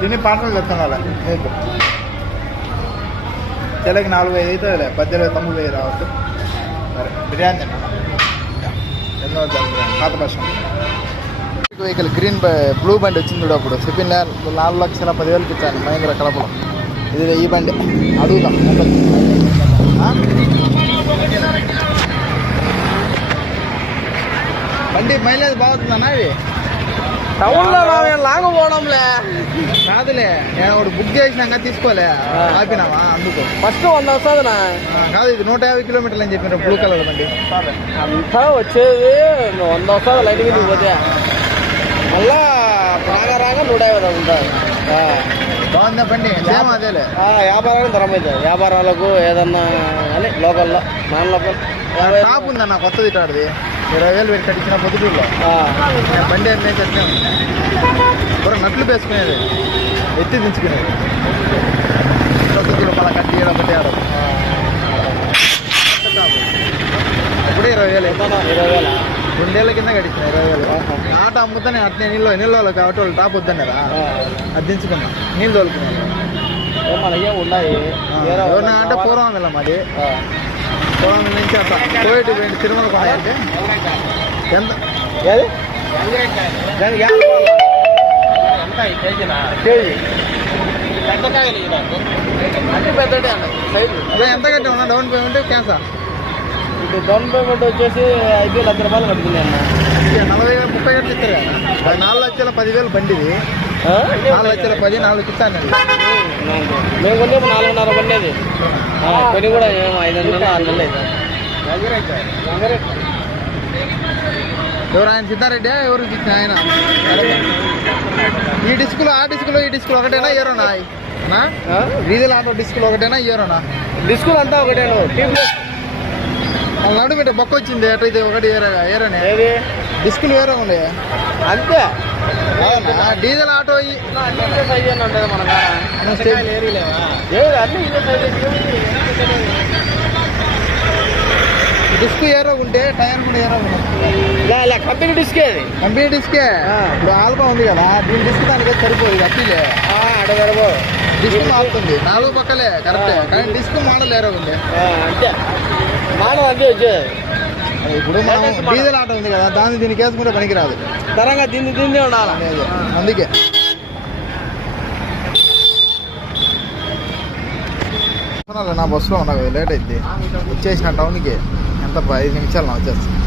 తిని పాటలు చెప్తున్నా నీకు చెల్లకి 4,500 అవుతుందిలే 18,900 రావచ్చు. సరే బిర్యానీ తిన్నా ఎన్నో పాత బస్ వెహికల్ గ్రీన్ బ్లూ బండి వచ్చింది చూడు. అప్పుడు చెప్పింది 4,10,000 ఇచ్చాను మహేంద్ర కడపలో. ఇది ఈ బండి అడుగుతాం. బండి మైలేజ్ బాగుంటుందన్నా ఇది టౌన్లో లాంగ్ పోవడంలే కాదులే. నేను ఒకటి బుక్ చేసినాక తీసుకోలే ఆపినావా అందుకు. ఫస్ట్ 100 వస్తుందినా కాదు ఇది 150 కిలోమీటర్లు అని చెప్పిన బ్లూ కలర్ బండి అంతా వచ్చేది 100 వస్తుంది లైట్ మీద పోతే మళ్ళా రాగా 150 ఉంటుంది. బాగుందా బండి? సేమ్ అదేలే. వ్యాపారానికి ధరం అవుతుంది. వ్యాపారాలకు ఏదన్నా అని లోకల్లో నాన్ లోకల్ టాప్ ఉందన్న కొత్తది ఇటాడిది 20,000 పెట్టి కట్టించిన పొద్దుటూరులో. బండి ఏం చెట్లే ఉంది. ఇప్పుడు నట్లు వేసుకునేది ఎత్తి దించుకునేది పొద్దుటూరు మళ్ళీ కట్టి ఒకటి ఆడ అప్పుడే 20,000 2 కింద కట్టించిన 20,000. ఆట అమ్ముతానే అట్నే నీళ్ళు కాబట్టి వాళ్ళు టాప్ వద్దన్నారా అది దించుకున్నా నీళ్ళు తోలుకున్నాను. ఉన్నాయి ఎవరన్నా అంటే పూర్వం వెళ్ళాం అది పూర్వం నుంచి అట్లా కోవిడ్ పోయింది తిరుమల కొనాలంటే ఎంత కేజీ ఎంత కట్టి ఉన్నా డౌన్ పేమెంట్ క్యాన్సా? ఇప్పుడు డౌన్ పేమెంట్ వచ్చేసి 5,00,000 రూపాయలు కట్టుకున్నాను. 40,000 30 గంటలు ఇస్తారు కదా. 4,10,000 బండిది 4,10,000 4 ఇస్తాను. మేము కొనే 4,500 కొనేది కొని కూడా 5 నెలలు 6 నెలలు అవుతుంది. ఎవరు ఆయన సిద్ధారెడ్డి ఎవరు ఇచ్చిన ఆయన? ఈ డిస్కులు ఆ డిస్కులు ఈ డిస్కులు ఒకటేనా ఇయరోనా? డీజిల్ ఆటో డిస్కులు ఒకటేనా ఇయరోనా? డిస్కులు అంతా ఒకటే నడు బిడ్డ బొక్క వచ్చింది ఎట్లయితే ఒకటి ఏరనే డిస్కులు వేరే ఉండే అంతే. డీజిల్ ఆటో ఉంటుంది మన డిస్క్ ఏరో ఉంటే టైర్ కూడా ఏరో ఉంటుంది. కంపెనీ డిస్కే అది. కంపెనీ డిస్కే. ఇప్పుడు ఆల్బా ఉంది కదా దీని డిస్క్ దానికి సరిపోదు అట్టిలే అడగరబో డిస్క్ మారుతుంది 4 పక్కలే కరెక్టే కానీ డిస్క్ మోడల్ ఏరో ఉంది అంతే. మోడల్ అంతే వచ్చేది. ఇప్పుడు మనం డీజిల్ ఆటో ఉంది కదా దాన్ని దీనికి వేసుకుంటే పనికిరాదు. తరంగా దీన్ని ఉండాలి అందుకే నా బస్సులో ఉన్నా లేట్ అయింది వచ్చేసిన టౌన్కి ఎంత 5 నిమిషాలు నా వచ్చేస్తాను.